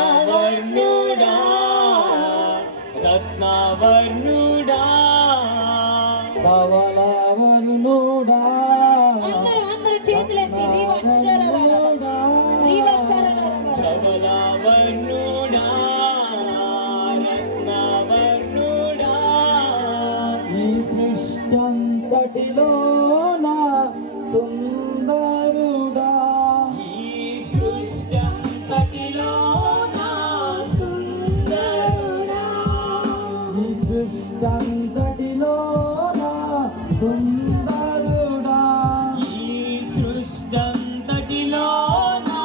ధవళవర్ణుడా రత్నవర్ణుడా ధవళవర్ణుడా అందరూ చేతులెత్తి ధవళవర్ణుడా రత్నవర్ణుడా ఈ సృష్టంతటిలో నా సుందరుడా సృష్టంతటిలో నా సుందరుడా ఈ సృష్టంతటిలో నా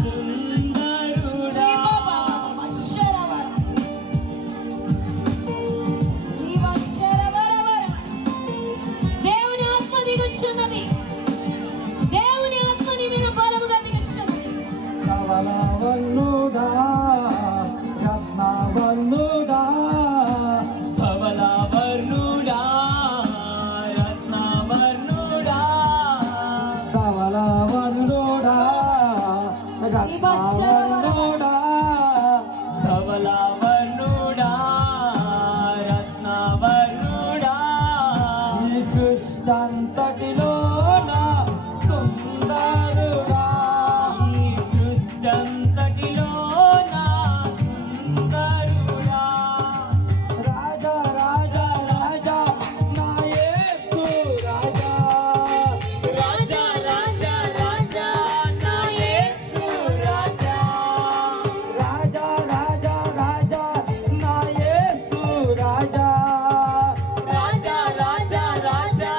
సుందరుడా దేవుని ఆత్మ దిగుచున్నది. దేవుని ఆత్మ నీ మీద బలముగా దిగుచున్నది. ధవళవర్ణుడా రత్నవర్ణుడా ధవళవర్ణుడా రత్నవర్ణుడా ధవళవర్ణుడా రత్నవర్ణుడా ధవళవర్ణుడా రత్నవర్ణుడా ఈ సృష్టంతటిలో నా సుందరుడా ఈ సృష్టంతటిలో నా సుందరుడా రాజా రాజా రాజా నా యేసు రాజా రాజా రాజా రాజా నా యేసు రాజా రాజా రాజా రాజా నా యేసు రాజా రాజా రాజా రాజా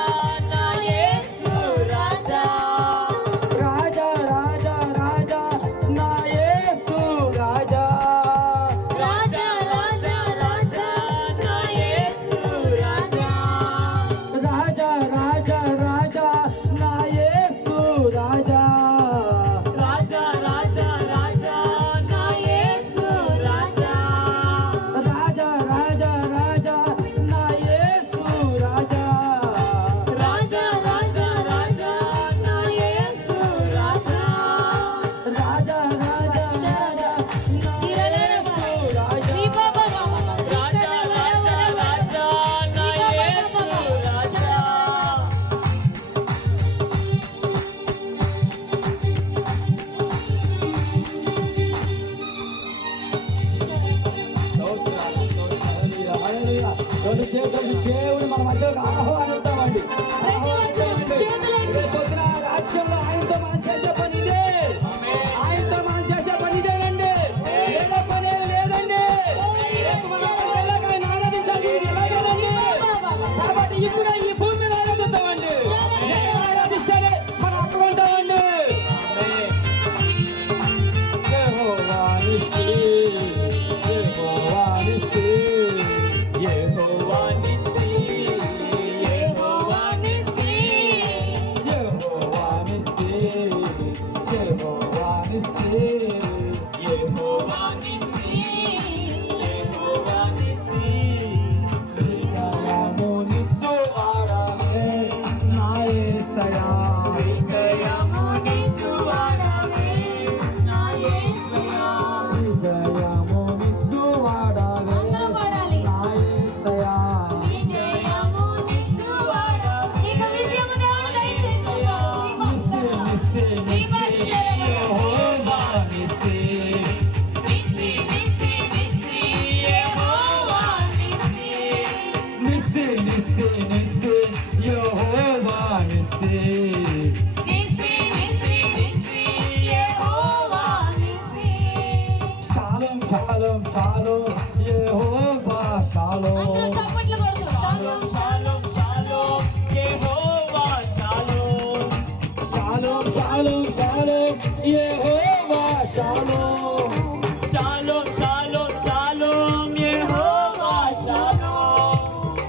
నా యేసు రాజా రాజా రాజా రాజా నా యేసు రాజా రాజా రాజా రాజా నా యేసు రాజా రాజా రాజా రాజా నా యేసు రాజా రాజా రాజా రాజా నా యేసు రాజా రాజా రాజా రాజా నా యేసు రాజా రాజా రాజా రాజా నా యేసు రాజా రాజా రాజా రాజా నా యేసు రాజా రాజా రాజా రాజా నా యేసు రాజా రెండు చేతులు దేవుడు మన మధ్యలో ఆహ్వానిస్తామండి. రేపు పొద్దున రాజ్యంలో ఆయనతో మనం చేసే పని ఇదే. ఆయనతో మనం చేసే పని ఇదేనండి. వేరే పని ఏం లేదండి. రేపు మనం ఎలాగ ఆయన ఆరాధించాలి, ఇది ఎలాగేనండి. కాబట్టి ఇప్పుడు ఈ భూమి మీద ఆరాధిస్తామండి. దేవుని ఆరాధిస్తేనే మనం అక్కడ ఉంటామండి. యెహోవా నిస్సి, యెహోవా నిస్సి, యెహోవా నిస్సి యెహోవా నిస్సి యెహోవా నిస్సి, యెహోవా నిస్సి. యెహోవా నిస్సి యెహోవా నిస్సి విజయమునిచ్చు వాడవే నా యేసయ్యా. విజయమునిచ్చు వాడవే నా యేసయ్యా విజయమునిచ్చు వాడవే అందరూ పాడాలి. నా యేసయ్యా. విజయమునిచ్చు వాడవే. ఇక విజయము దేవుడు దయచేస్తున్నాడు. నిస్సి, నిస్సి, నిస్సి, యెహోవా నిస్సి. నిస్సి నిస్సి నిస్సి యెహోవా నిస్సి నిస్సి, నిస్సి, నిస్సి, యెహోవా నిస్సి. నిస్సి నిస్సి నిస్సి యెహోవా నిస్సి. షాలోమ్, షాలోమ్, షాలోమ్, యెహోవా షాలోమ్. అందరూ చప్పట్లు కొడుతూ షాలోమ్ షాలోమ్ షాలోమ్ యెహోవా షాలోమ్ షాలోమ్, షాలోమ్, షాలోమ్, యెహోవా షాలోమ్. షాలోమ్ షాలోమ్ షాలోమ్ యెహోవా షాలోమ్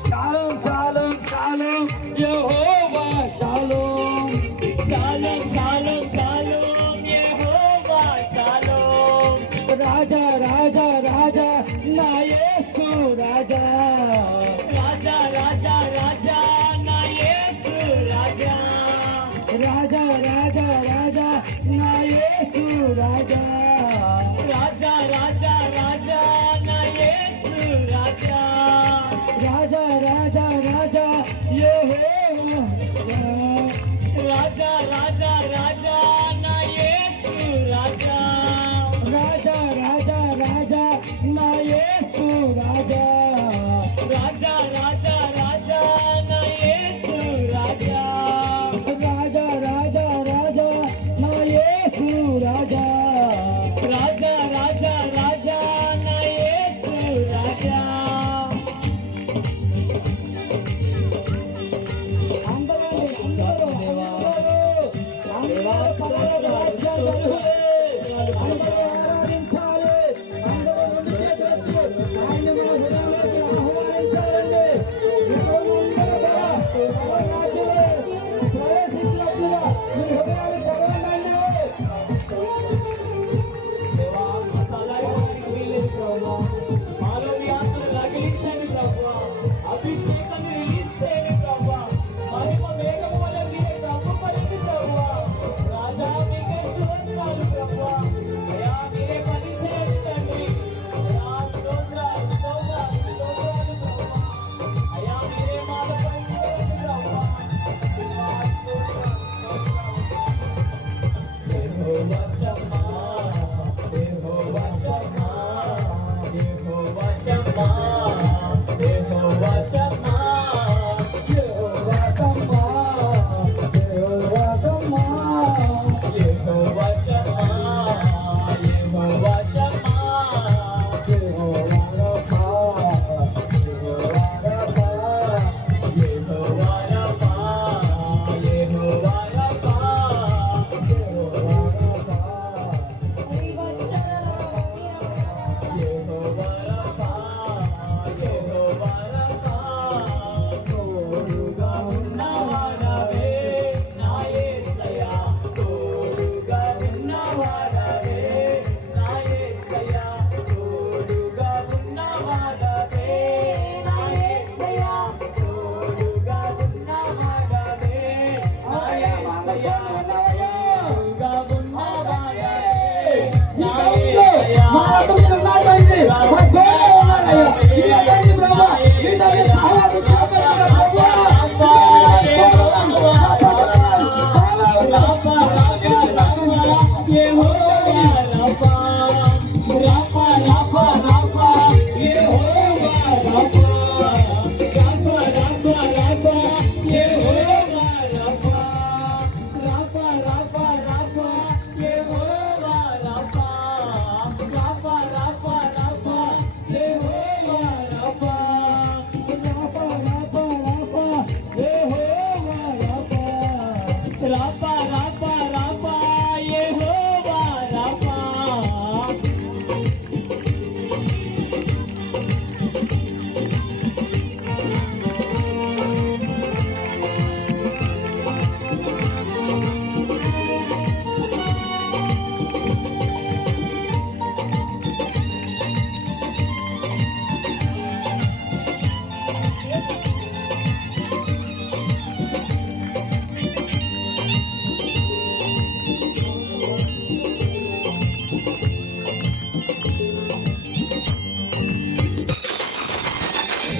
షాలోమ్, షాలోమ్, షాలోమ్, యెహోవా షాలోమ్. షాలోమ్ షాలోమ్ షాలోమ్ యెహోవా షాలోమ్ రాజా రాజా రాజా నా యేసు రాజా. రాజా రాజా రాజా నా యేసు రాజా రాజా రాజా రాజా నా యేసు రాజా.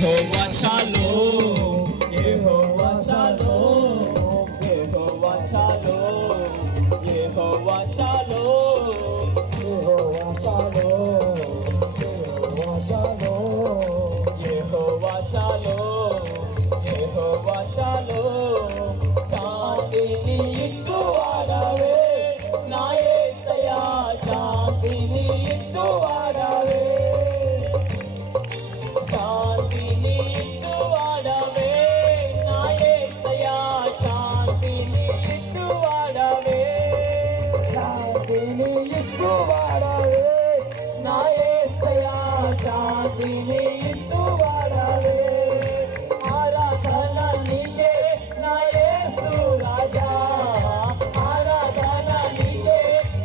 యెహోవా షాలోమ్, యెహోవా షాలోమ్, యెహోవా షాలోమ్, యెహోవా షాలోమ్, యెహోవా షాలోమ్, యెహోవా షాలోమ్, యెహోవా షాలోమ్. శాంతిని ఇచ్చువాడవే నా యేసయ్యా, శాంతిని ఇచ్చువాడవే, శాంతిని ఇచ్చువాడవే నా యేసయ్యా, శాంతిని ఇచ్చువాడవే, శాంతిని ఇచ్చువాడవే నా యేసయ్యా, శాంతిని ఇచ్చువాడవే. ఆరాధన నీకే నా యేసు రాజా, ఆరాధన నీకే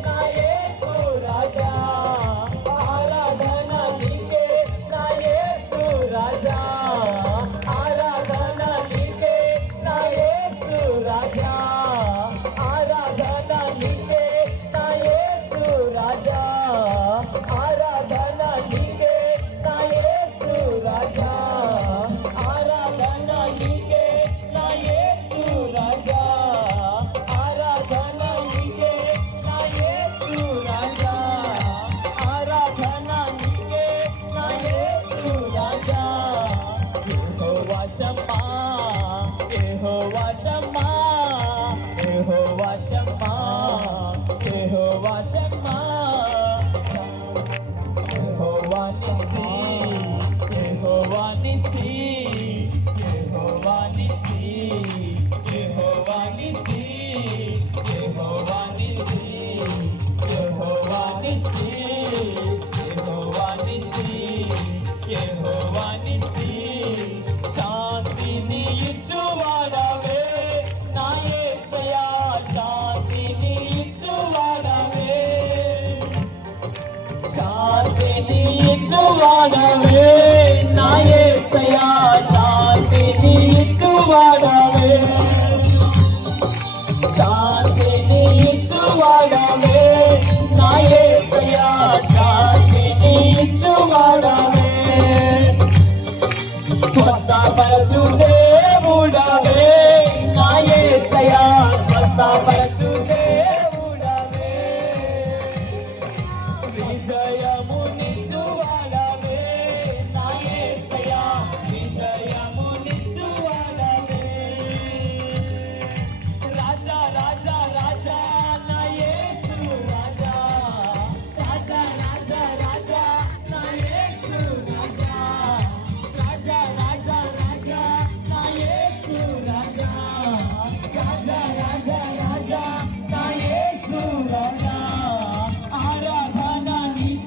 నా యేసు రాజా, ఆరాధన నీకే నా యేసు రాజా, ఆరాధన నీకే నా యేసు రాజా, ఆరాధన నీకే నా యేసు రాజా, ఆరాధన నీకే నా యేసు రాజా, ఆరాధన నీకే నా యేసు రాజా, ఆరాధన నీకే నా యేసు రాజా, ఆరాధన నీకే నా యేసు రాజా. యెహోవా షమ్మా, యెహోవా షమ్మా, యెహోవా షమ్మా, యెహోవా షమ్మా, యెహోవా నిస్సి, యెహోవా నిస్సి, యెహోవా నిస్సి, యెహోవా నిస్సి, యెహోవా నిస్సి, యెహోవా నిస్సి, యెహోవా నిస్సి, యెహోవా నిస్సి. శాంతిని ఇచ్చువాడవే నా యేసయ్యా, శాంతిని ఇచ్చువాడవే, శాంతిని ఇచ్చువాడవే నా యేసయ్యా, శాంతిని ఇచ్చువాడవే, శాంతిని ఇచ్చువాడవే నా యేసయ్యా, శాంతిని ఇచ్చువాడవే. స్వస్థపరచు దేవుడవే నా యేసయ్యా, స్వస్థపరచు దేవుడవే, విజయమునిచ్చువాడవే నా యేసయ్యా, విజయమునిచ్చువాడవే. రాజా రాజా రాజా నా యేసు రాజా, రాజా రాజా రాజా నా యేసు రాజా, రాజా రాజా రాజా నా యేసు రాజా, రాజా రాజా రాజా నా యేసు రాజా. ఆరాధన నీకే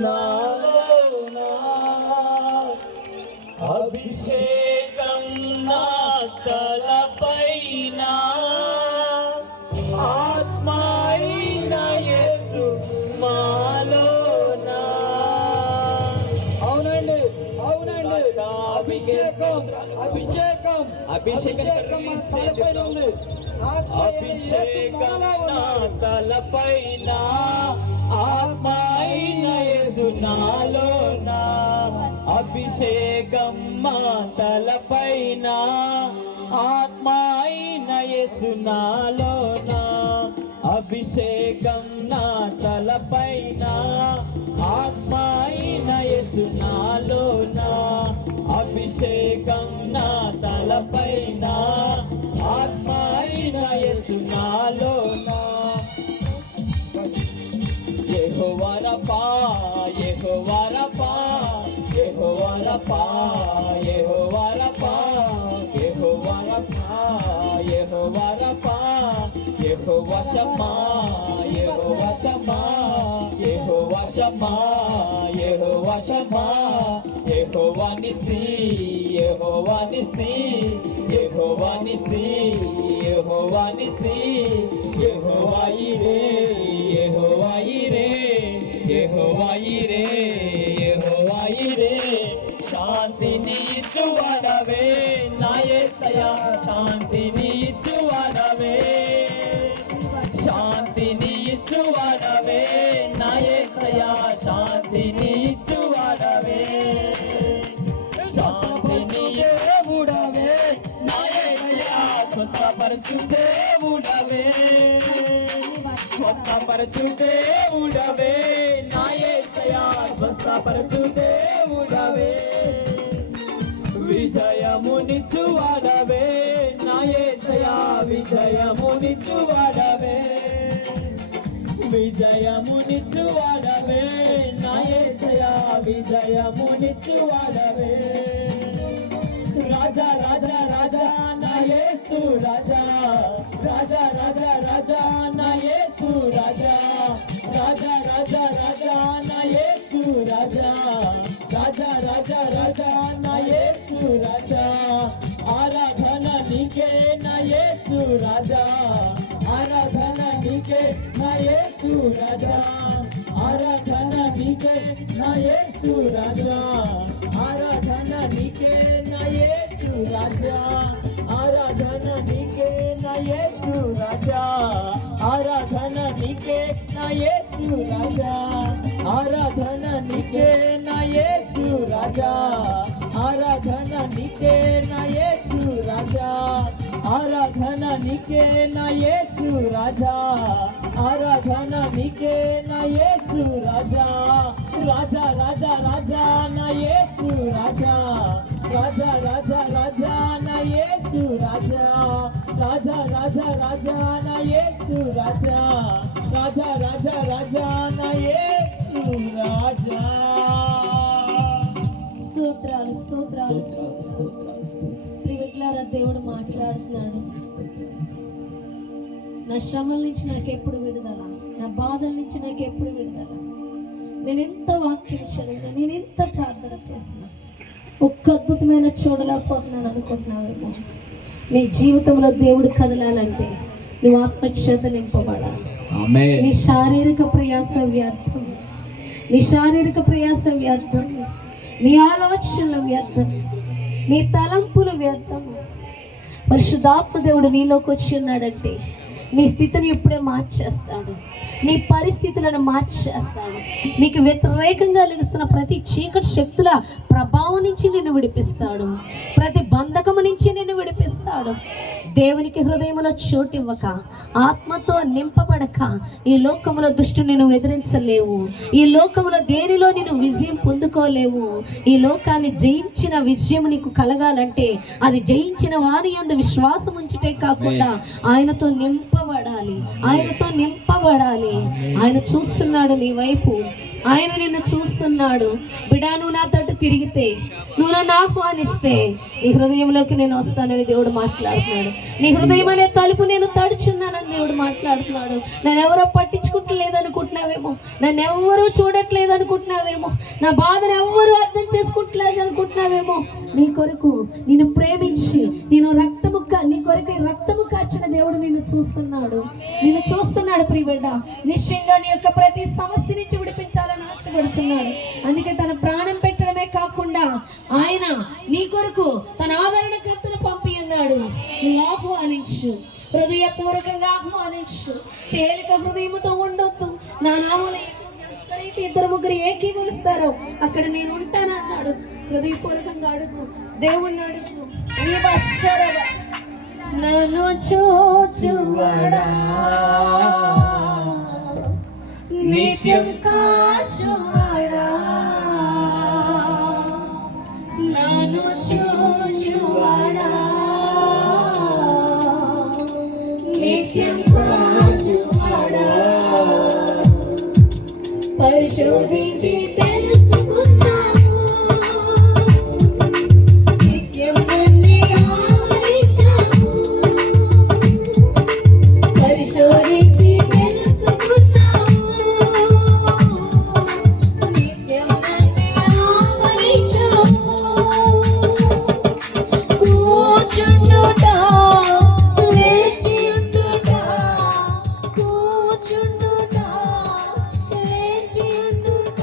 నాలోనా అభిషేకం నా తలపైన ఆత్మైన యేసు మాలోనా. అవునండి అవునండి అభిషేకం అభిషేకం అభిషేకం మన తలపైన ఉంది. అభిషేకం నా తలపైన ఆత్మైన యేసు నాలోనా. అభిషేకం మా తలపైన ఆత్మైన యేసు నాలోనా. అభిషేకం నా తలపైన ఆత్మైన యేసు నాలోనా. అభిషేకం నా తలపైన ఆత్మైన యేసు నాలోనా. యెహోవా రఫా యెహోవా రఫా యెహోవా రఫా యెహోవా రఫా యెహోవా రఫా యెహోవా రఫా యెహోవా షమ్మా యెహోవా షమ్మా యెహోవా షమ్మా యెహోవా షమ్మా యెహోవా నిసి యెహోవా నిసి యెహోవా నిసి యెహోవా నిసి యెహోవా ఈరే యెహోవా ఈరే యెహోవా ఈరే యెహోవా ఈరే. శాంతిని ఇచ్చువాడవే నా యేసయ్యా శాంతిని ఇచ్చువాడవే. శాంతిని ఇచ్చువాడవే నా యేసయ్యా శాంతిని ఇచ్చువాడవే. శాంతిని దేవుడవే నా యేసయ్యా స్వస్థపరచు దేవుడవే. స్వస్థపరచు దేవుడవే నా యేసయ్యా స్వస్థపరచు దేవుడవే. విజయమునిచ్చువాడవే నా యేసయ్యా విజయమునిచ్చువాడవే. విజయమునిచ్చువాడవే నా యేసయ్యా విజయమునిచ్చువాడవే. రాజా రాజా రాజా నా యేసు రాజా రాజా రాజా రాజా నా యేసు రాజా రాజా రాజా రాజా నా యేసు రాజా రాజా రాజా రాజా నా యేసు రాజా. ఆరాధన నీకే నా యేసు రాజా ఆరాధన నీకే నా యేసు రాజా ఆరాధన నీకే నా యేసు రాజా ఆరాధన నీకే నా యేసు రాజా ఆరాధన నీకే నా యేసు రాజా ఆరాధన నీకే నా యేసు రాజా ఆరాధన నీకే నా యేసు రాజా ఆరాధన నీకే నా యేసు రాజా ఆరాధన నీకే నా యేసు రాజా ఆరాధన నీకే నా యేసు రాజా. రాజా రాజా రాజా నా యేసు రాజా రాజా రాజా రాజా నా యేసు రాజా రాజా రాజా రాజా నా యేసు రాజా రాజా రాజా రాజా నా యేసు రాజా. స్తోత్రాలు స్తోత్రాలు ప్రియులారా దేవుడు మాట్లాడుతున్నాడు. నా శ్రమల నుంచి నాకు ఎప్పుడు విడుదల, నా బాధల నుంచి నాకు ఎప్పుడు విడుదల. నేను ఎంత వాక్యం చదివినా, నేను ఎంత ప్రార్థన చేసినా ఒక్క అద్భుతమైన చూడలేకపోతున్నాను అనుకుంటున్నావేమో. నీ జీవితంలో దేవుడు కదలాలంటే నువ్వు ఆత్మచేత నింపబడాలి. నీ శారీరక ప్రయాస వ్యర్థం, నీ శారీరక ప్రయాస వ్యర్థం, నీ ఆలోచనలు వ్యర్థం, నీ తలంపులు వ్యర్థం. పరిశుద్ధాత్మ దేవుడు నీలోకి వచ్చి ఉన్నాడంటే నీ స్థితిని ఇప్పుడే మార్చేస్తాడు, నీ పరిస్థితులను మార్చేస్తాడు. నీకు వ్యతిరేకంగా లెగుస్తున్న ప్రతి చీకటి శక్తుల ప్రభావం నుంచి నిన్ను విడిపిస్తాడు, ప్రతి బంధకము నుంచి నిన్ను విడిపిస్తాడు. దేవునికి హృదయంలో చోటు ఇవ్వక, ఆత్మతో నింపబడక ఈ లోకములో దుష్టుని నువ్వు ఎదిరించలేవు. ఈ లోకములో దేనిలో నేను విజయం పొందుకోలేవు. ఈ లోకాన్ని జయించిన విజయం నీకు కలగాలంటే అది జయించిన వారి యందు విశ్వాసం ఉంచుటే కాకుండా ఆయనతో నింపబడాలి, ఆయనతో నింపబడాలి. ఆయన చూస్తున్నాడు నీ వైపు, ఆయన నిన్ను చూస్తున్నాడు. బిడ్డా, నువ్వు నా తట్టు తిరిగితే, నువ్వు నన్ను ఆహ్వానిస్తే నీ హృదయంలోకి నేను వస్తానని దేవుడు మాట్లాడుతున్నాడు. నీ హృదయం అనే తలుపు నేను తడుచున్నానని దేవుడు మాట్లాడుతున్నాడు. నన్ను ఎవరో పట్టించుకుంటలేదు అనుకుంటున్నావేమో, నన్ను ఎవరూ చూడట్లేదు అనుకుంటున్నావేమో, నా బాధను ఎవరూ అర్థం చేసుకుంటలేదు అనుకుంటున్నావేమో. నీ కొరకు నిన్ను ప్రేమించి నీ కొరకు రక్తము కార్చిన దేవుడు నిన్ను చూస్తున్నాడు ప్రియబిడ్డ. నిశ్చయంగా నీ యొక్క ప్రతి సమస్య నుంచి విడిపించాలని ఆశపడుతున్నాడు. అందుకే తన ప్రాణం పెట్టడమే కాకుండా ఆయన నీ కొరకు తన ఆదరణకర్తను పంపి ఉన్నాడు. నువ్వు ఆహ్వానించు, హృదయపూర్వకంగా ఆహ్వానించు. తేలిక హృదయముతో ఉండొద్దు. నా నామమున ఎక్కడైతే 2-3 ఏకీభవిస్తారో అక్కడ నేను ఉంటానన్నాడు. హృదయపూర్వకంగా అడుగు, దేవుణ్ణి అడుగు. నన్ను చూచువాడా, నిత్యం కాచువాడా, నన్ను చూచువాడా, నిత్యం కాచువాడా, పరిశోధించి తెలుసుకున్నాము, నిత్యం నన్ను ఆదరించాము, పరిశోధించి తెలుసుకున్నాము, నిత్యం నన్ను ఆదరించాము. కూర్చుండుట, లేచియుండుట, కూర్చుండుట, లేచియుండుట,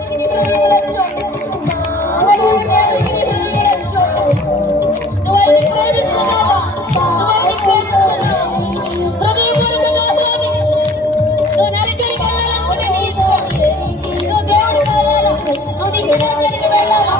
దేవునికి నీ హృదయంలో చోటు. అందమైన దేవునికి నీ హృదయంలో చోటు. నువ్వు ఆయన్ని ప్రేమిస్తున్నావా? నువ్వు ఆయన్ని ప్రేమిస్తున్నావా? హృదయపూర్వకంగా ప్రేమించు. నువ్వు నరకని వెళ్ళాలనుకుంటే నీ ఇష్టం. నువ్వు దేవుడు కావాలా? నువ్వు నిత్య రాజ్యానికి వెళ్ళాలా?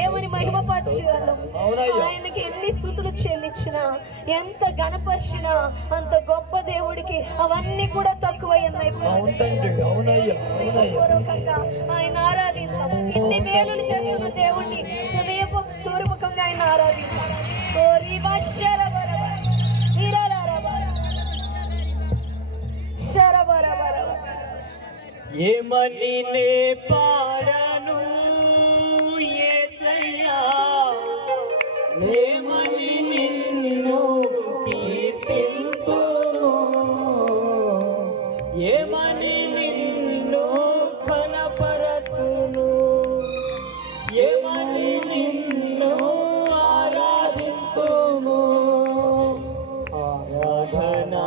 ఏమని మహిమపరచగలం? ఆయనకి ఎన్ని స్తుతులు చెల్లించినా, ఎంత గణపరిచినా అంత గొప్ప దేవుడికి అవన్నీ కూడా తక్కువై ఉన్నాయి. ఆయన ఆరాధిద్దాం. ఇన్ని మేలులు చేస్తున్న దేవుడిని హృదయపూర్వకంగా ఆయన ఆరాధిద్దాం. ఏమని నే పాడను యేసయ్యా, ఏమని నిన్ను కీర్తింతును, ఏమని నిన్ను కనపరతును, ఏమని నిన్ను ఆరాధింతును. ఆరాధనా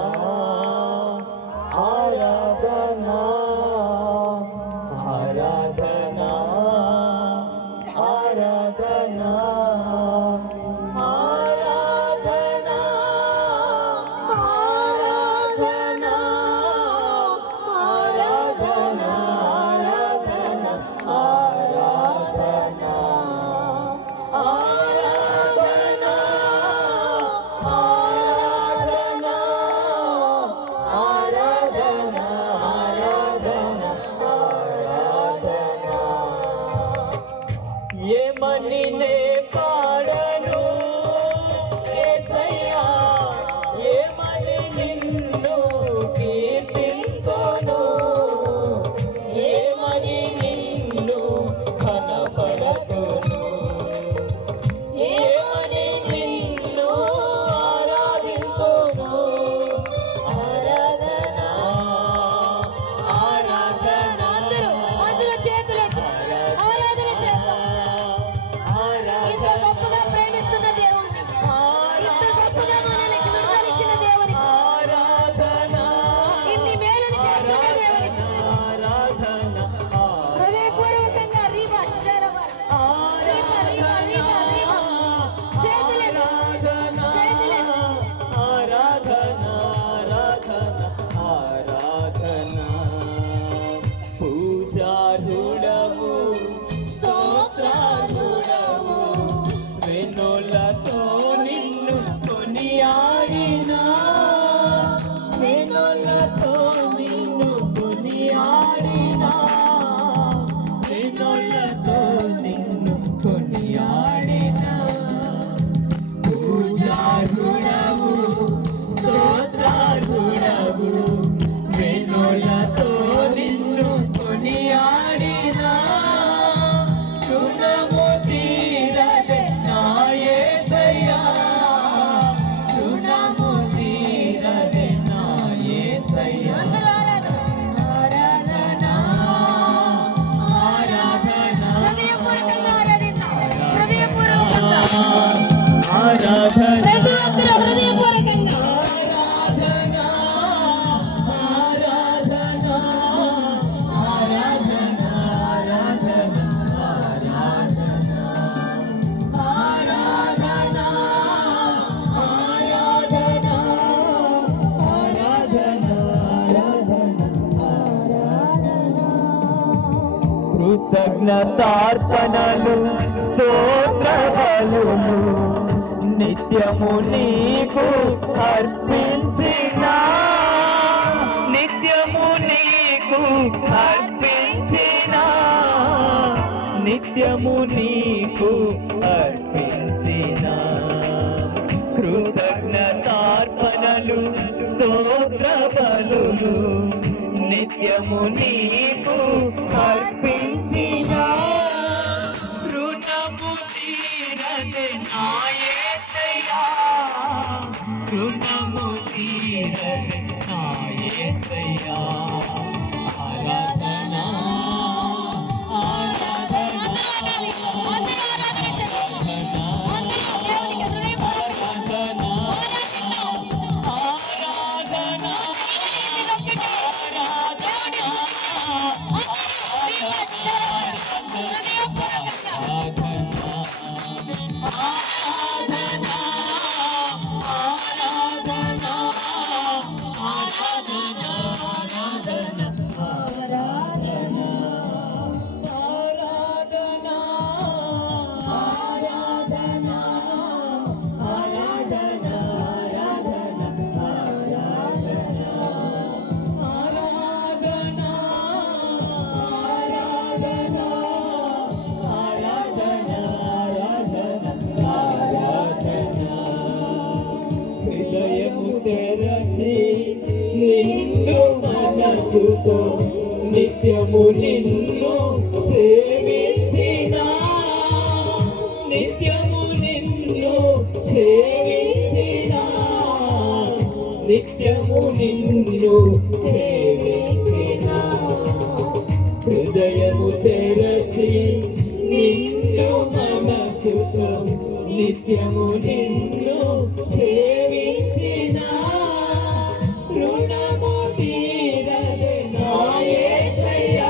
ఆరాధనా ఆరాధనా ఆరాధనా ఆరాధనా ఆరాధనా ఆరాధనా కృతజ్ఞతార్పణలు స్తోత్ర బలులు నిత్యము నీకు అర్పించిన నిత్యము నీకు అర్పించిన నిత్యము నీకు అర్పించిన కృతజ్ఞతార్పణలు స్తోత్ర బలులు నిత్యము నీకు అర్పించిన రుణము తీరని నా యేసయ్యా రుణము తీరని నా యేసయ్యా ఆరాధన హృదయము తెరచి నిన్ను మనసుతో నిత్యము నిన్ను సేవించిన నిత్యము నిన్ను సేవించిన నిత్యము నిన్ను సేవించిన హృదయము తెరచి నిన్ను మనసుతో నిత్యము నిన్ను సేవించిన రుణము తీరని నా యేసయ్యా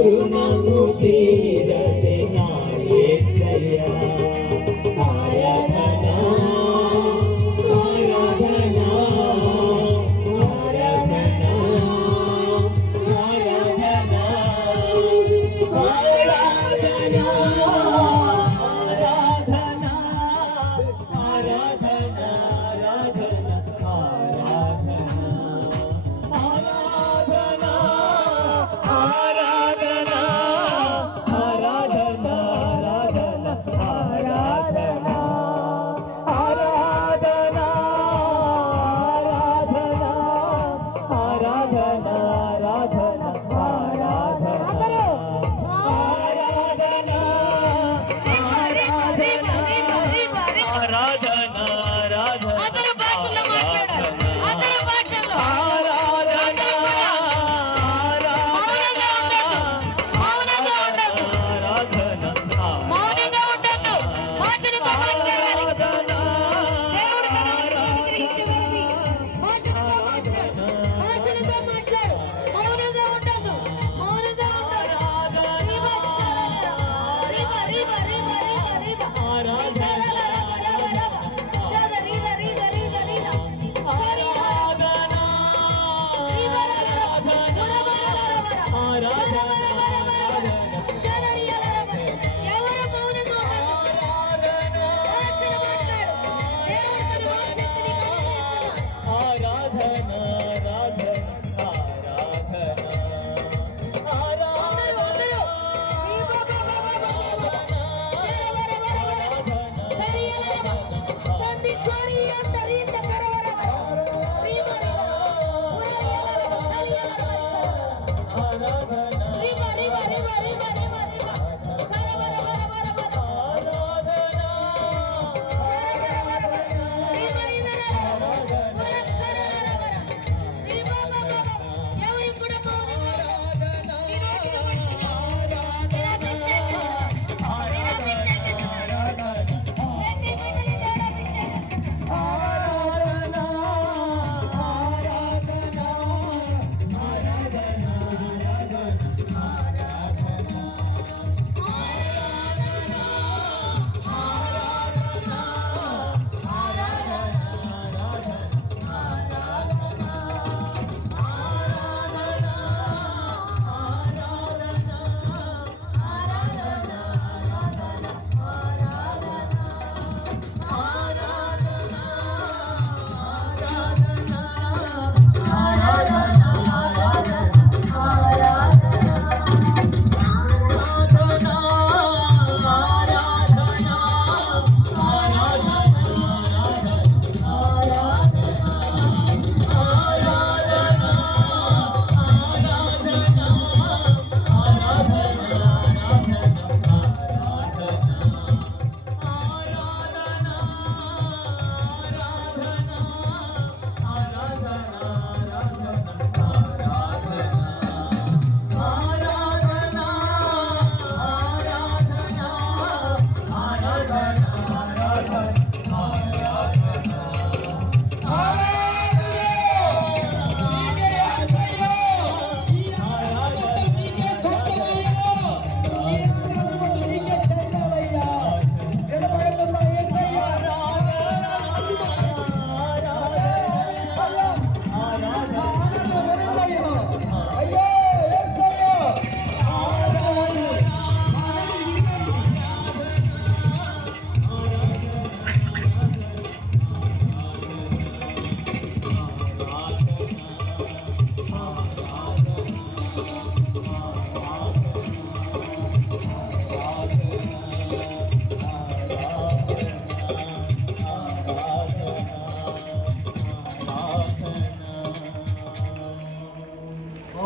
రుణము తీరని నా యేసయ్యా ఆరాధన ఆరాధన ఆరాధన ఆరాధన ఆరాధన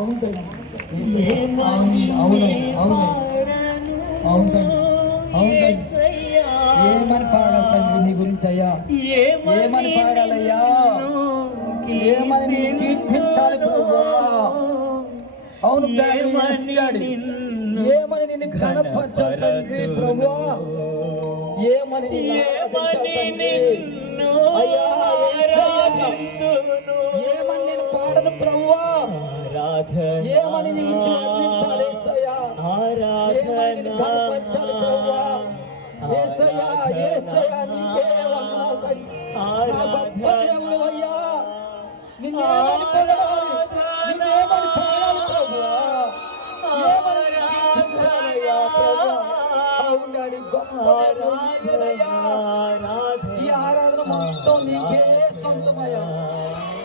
అవును తండ్రి. అవును అవును అవును అవును తండ్రి. అవును తండ్రి. ఏమని పాడాలి తండ్రి నీ గురించి అయ్యా? ఏమని పాడాలయ్యా? ఏమని నిన్ను కీర్తించాలి ప్రభువా? అవును డాడీ, yes డాడీ. ఏమని నిన్ను ఘనపరచాలి తండ్రి ప్రభువా? ఏమని నిన్ను ఆరాధించాలి తండ్రి? అయ్యా ఏమని నేను పాడను ప్రభువా? ఏమని నీ గురించి వర్ణించాలి యేసయ్యా? ఏమని నిన్ను ఘనపరచాలి ప్రభువా? యేసయ్యా యేసయ్యా నీకే వందనాలు తండ్రి. నా గొప్ప దేవుడవయ్యా, నిన్నేమని పొగడాలి? నిన్నేమని పాడాలి ప్రభువా? ఏమని కీర్తించాలయ్యా ప్రభువా? అవును డాడీ, గొప్ప దేవుడు నీవేనయ్యా. ఈ ఆరాధన మొత్తం నీకే సొంతమయ్యా.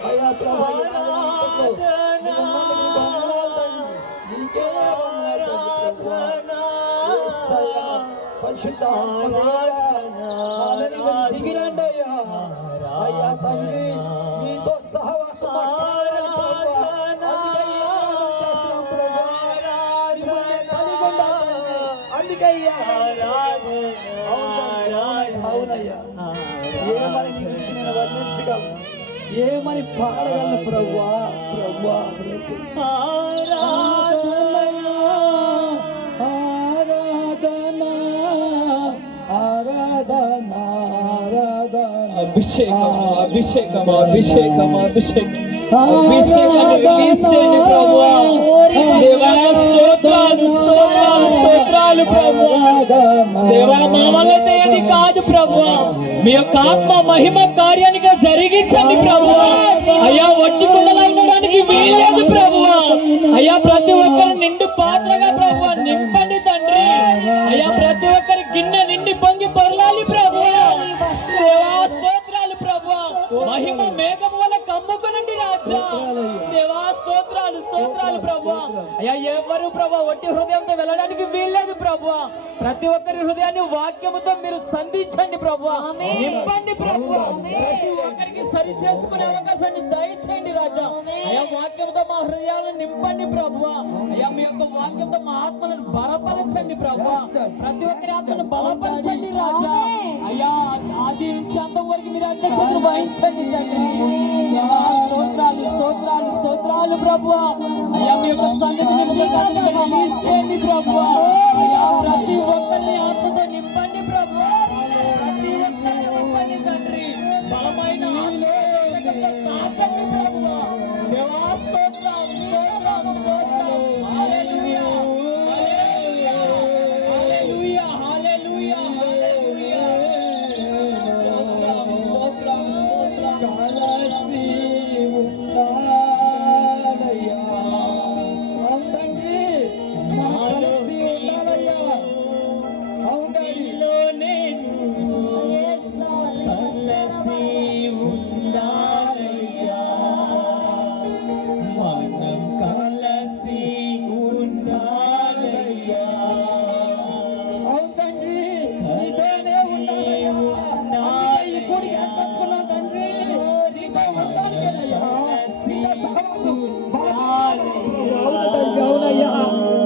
అయ్యా ప్రభువా, ఈ ఆరాధన నీకు వందనాలు తండ్రి. నీకే వందనాలు తండ్రి ప్రభువా. యేసయ్యా, పరిశుద్ధ ఆత్మదేవా, మా మీద దిగిరండి అయ్యా. అయ్యా తండ్రి, నీతో సహవాసం మాకు కావాలి ప్రభువా. అందుకే ఈ ఆరాధన చేస్తున్నాం ప్రభువా. మిమ్మల్ని కలిగి ఉండాలి తండ్రి. అందుకే ఈ ఆరాధన. అవునయ్యా, ఏమని నీ గురించి నేను వర్ణించగలను? ఏమని పాడగలను ప్రభువా? ప్రభువా ఆరాధన ఆరాధన అభిషేకం అభిషేకం అభిషేకం అభిషేకం అభిషేకాన్ని రిలీజ్ చేయండి ప్రభువా. దేవా స్తోత్రాలు స్తోత్రాలు స్తోత్రాలు ప్రభువా. దేవా మా వల్ల ఏది కాదు ప్రభువా, మీ యొక్క ఆత్మ మహిమ కార్యానికి జరిగించండి ప్రభువా. అయ్యా ఒట్టి కుండలా ఉండడానికి వీలేదు ప్రభువా. అయ్యా ప్రతి ఒక్కరు నిండు పాత్రగా ప్రభువా నింపండి తండ్రి. అయ్యా ప్రతి ఒక్కరి గిన్నె నిండి పొంగి పొరలాలి ప్రభువా. దేవా స్తోత్రాలు ప్రభువా. మహిమ మేఘం వల్ల కమ్ముకునండి రాజా. దేవా స్తోత్రాలు స్తోత్రాలు ప్రభువా. అయ్యా ఎవరు ప్రభువా ఒట్టి హృదయంతో వెళ్ళడానికి వీల్లేదు ప్రభువా. ప్రతి ఒక్కరి హృదయాన్ని వాక్యముతో మీరు సంధించండి ప్రభువా. నింపండి ప్రభువా. ప్రతి ఒక్కరికి సరి చేసుకునే అవకాశాన్ని దయచేయండి రాజా. అయ్యా వాక్యంతో మా హృదయాలను నింపండి ప్రభువా. అయ్యా మీ యొక్క వాక్యంతో మా ఆత్మలను బలపరచండి ప్రభువా. ప్రతి ఒక్కరి ఆత్మను బలపరచండి రాజా. అయ్యా ఆది నుంచి అంతం వరకు మీరు అధ్యక్షతను వహించండి తండ్రి. దేవా స్తోత్రాలు స్తోత్రాలు స్తోత్రాలు ప్రభువా. అయ్యా మీ యొక్క సంగతిని రిలీజ్ చేయండి ప్రభువా. అయ్యా ప్రతి ఒక్కరిని ఆత్మతో నింపండి ప్రభువా. ప్రతి ఒక్కరిని నింపండి తండ్రి. బలమైన ఆత్మతో తాకండి ప్రభువా. దేవా స్తోత్రాలు స్తోత్రాలు స్తోత్రాలు. హల్లెలూయా హల్లెలూయా హల్లెలూయా హల్లెలూయా హల్లెలూయా. స్తోత్రాలు స్తోత్రాలు స్తోత్రాలు. కాలసి ఉండాలయ్యా. అవును తండ్రి, కాలసి ఉండాలయ్యా. అవును డాడీ. కలసి ఉండాలయ్యా. మనం కలిసి ఉండాలయ్యా. అవును తండ్రి, నీతోనే ఉండాలయ్యా. అందుకే ఈ కూడికి ఏర్పరచుకున్నాం తండ్రి. నీతో ఉండాలికేనయ్యా. నీతో సహవాసం అవును తండ్రి, అవునయ్యా.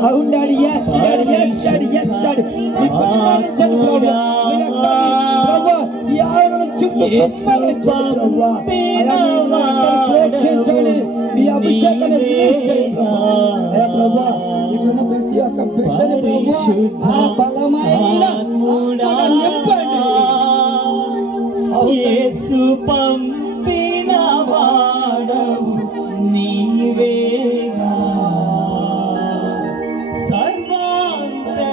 అవును daddy, yes daddy, yes daddy, yes daddy. మీ కుటుంబాన్ని ప్రభువా. మీ ప్రభువా ఈ ఆరాధన చుట్టూ కుప్పండి ప్రభువా. అయ్యా మీ అందరిని ప్రోక్షించండి. మీ అభిషేకాన్ని రిలీజ్ చేయండి ప్రభువా. అయ్యా ప్రభువా, ఇక్కడున్న ప్రతి ఒక్క బిడ్డని ప్రభువా ఆ బలమైన ఆత్మగా నింపండి. యేసు పంపిన వాడవు నీవేగా.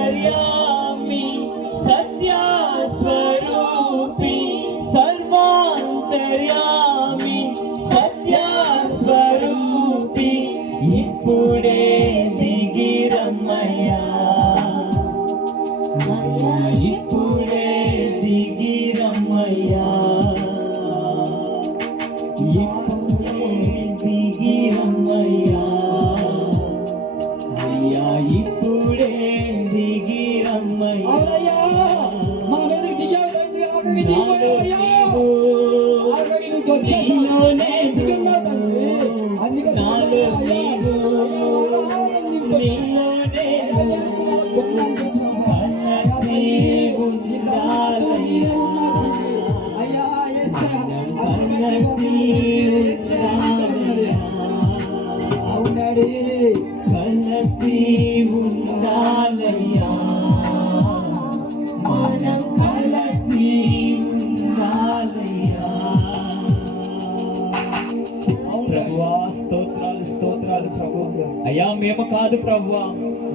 సర్వాంతర్యామి సత్యస్వరూపి సర్వాంతర్యామి సత్యస్వరూపి ఇప్పుడే దిగిరమ్మయ్యా. ఇప్పుడే దిగిరమ్మయ్యా. ఇప్పుడే దిగిరమ్మయ్యా. అయ్యా ఇప్పుడే దిగిరమ్మయ్యా. అవునయ్యా, మా మీదకి దిగావు తండ్రి. ఆల్రెడీ దిగిపోయావయ్యా. ఆల్రెడీ నీకు వచ్చేసావు. దిగిన్నావు తండ్రి. అందుకే నాలో నీవు నీలో నేను కలిసి ఉండాలయ్యా, అయ్యా యేసయ్యా కలిసి ఉండాలయ్యా, అవునాడే కలిసి ఉండాలయ్యా, మనం కలిసి ఉండాలయ్యా. ప్రభువా స్తోత్రాలు స్తోత్రాలు ప్రభు. అయ్యా మేము కాదు ప్రభువా,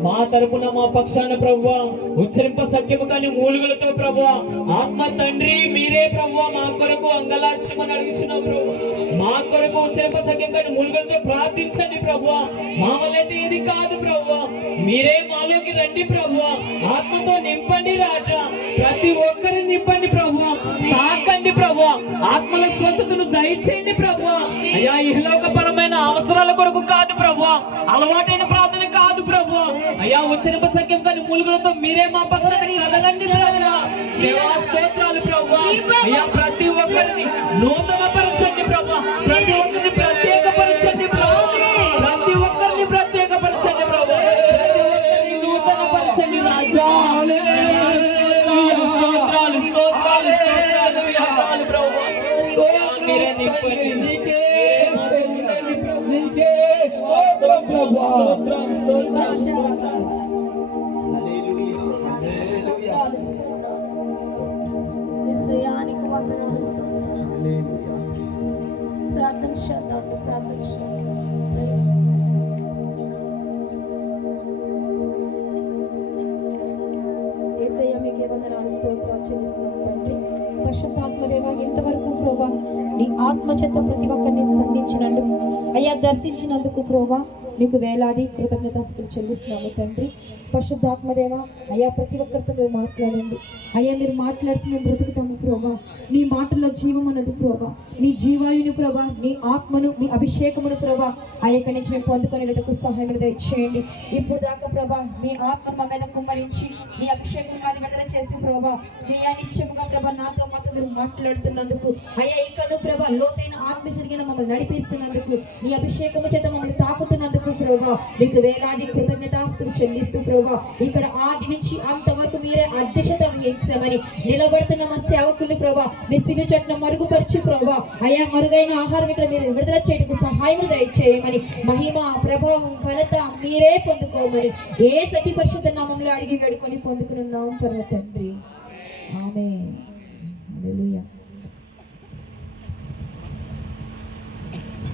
మా తరపున మా పక్షాన ప్రభువా ఉచ్చరింప సఖ్యము కానీ మూలుగులతో ప్రభువా ఆత్మ తండ్రి మీరే ప్రభువా మా కొరకు అంగలార్చమని అడుగుచున్న ప్రభు. మా కొరకు ఉచ్చరింప సఖ్యం కానీ మూలుగులతో ప్రార్థించండి ప్రభువా. మా వల్ల అయితే ఇది కాదు ప్రభువా, మీరే మాలోకి రండి ప్రభువా. ఆత్మతో నింపండి రాజా, ప్రతి ఒక్కరిని నింపండి ప్రభువా, తాకండి ప్రభువా, ఆత్మల స్వస్థతను దయచేయండి ప్రభువా. అయ్యా ఇహలోకపరమైన అవసరాల కొరకు కాదు ప్రభువా, అలవాటైన ప్రార్థన కాదు ప్రభువా. అయ్యా ఉచ్చరింప సఖ్యం కానీ మూలుగులతో మీరే మా పక్షాన్ని కదలండి ప్రభువా. దేవా స్తోత్రాలు ప్రభువా. అయ్యా ప్రతి ఒక్కరిని నూతన పరచండి ప్రభువా, ప్రతి ఒక్కరిని ప్రత్యేకపరచండి ప్రభువా, ప్రతి ఒక్కరిని ప్రత్యేకపరచండి ప్రభువా, ప్రతి ఒక్కరిని నూతన పరచండి రాజా. స్తోత్రాలు స్తోత్రాలు స్తోత్రాలు స్తోత్రాలు ప్రభువా. మీరే నింపండి, నీకే స్తోత్రం ప్రభువా. స్తోత్రం స్తోత్రం స్తోత్రం. యేసయ్యానికి వందనాలు స్తోత్రాలు. ప్రార్థన చేద్దాం, ప్రార్థన చేద్దాం. Praise. యేసయ్య మీకే వందనాలు స్తోత్రాలు చెల్లిస్తున్నాను తండ్రి. పరిశుద్ధాత్మదేవ ఇంతవరకు ప్రభా నీ ఆత్మచేత ప్రతి ఒక్కరిని సంధించినందుకు అయ్యా దర్శించినందుకు ప్రభా నీకు వేలాది కృతజ్ఞతాస్తులు చెల్లిస్తున్నాము తండ్రి. పరిశుద్ధాత్మదేవ అయ్యా ప్రతి ఒక్కరితో మీరు మాట్లాడండి అయ్యా. మీరు మాట్లాడుతూ మేము బ్రతుకుతాము ప్రభా. నీ మాటల్లో జీవం అన్నది ప్రభా, నీ జీవాయుని ప్రభా, నీ ఆత్మను నీ అభిషేకమును ప్రభా అయ్యక్కడి నుంచి మేము పొందుకునేటకు సహాయం దయచేయండి. ఇప్పుడు దాకా ప్రభా నీ ఆత్మను మా మీద కుమ్మరించి నీ అభిషేకం మాది విడుదల చేసి ప్రభా నీ నిత్యముగా ప్రభా నాతో మాతో మీరు మాట్లాడుతున్నందుకు అయ్యా, ఇంకను ప్రభా లోతైన ఆత్మ జరిగిన మమ్మల్ని నడిపిస్తున్నందుకు నీ అభిషేకము చేత మమ్మల్ని తాకుతున్నందుకు ప్రభా మీకు వేలాది కృతజ్ఞతాస్తులు చెల్లిస్తూ ప్రభా ఇక్కడ ఆది నుంచి అంతవరకు మీరే అధ్యక్షత వహించమని నిలబడుతున్న మా సేవకుల్ని ప్రభా మీ సిరి చట్టం మరుగుపరిచి ప్రభా అయ్యా మరుగైన ఆహారం ఇక్కడ మీరు విడుదల చేయడానికి సహాయం దయచేయమని మహిమ ప్రభావం ఘనత మీరే పొందుకోమని ఏ సతి పరిశుద్ధ నామంలో అడిగి వేడుకొని పొందుకున్నాం పరమ తండ్రి. ఆమేన్. హల్లెలూయా.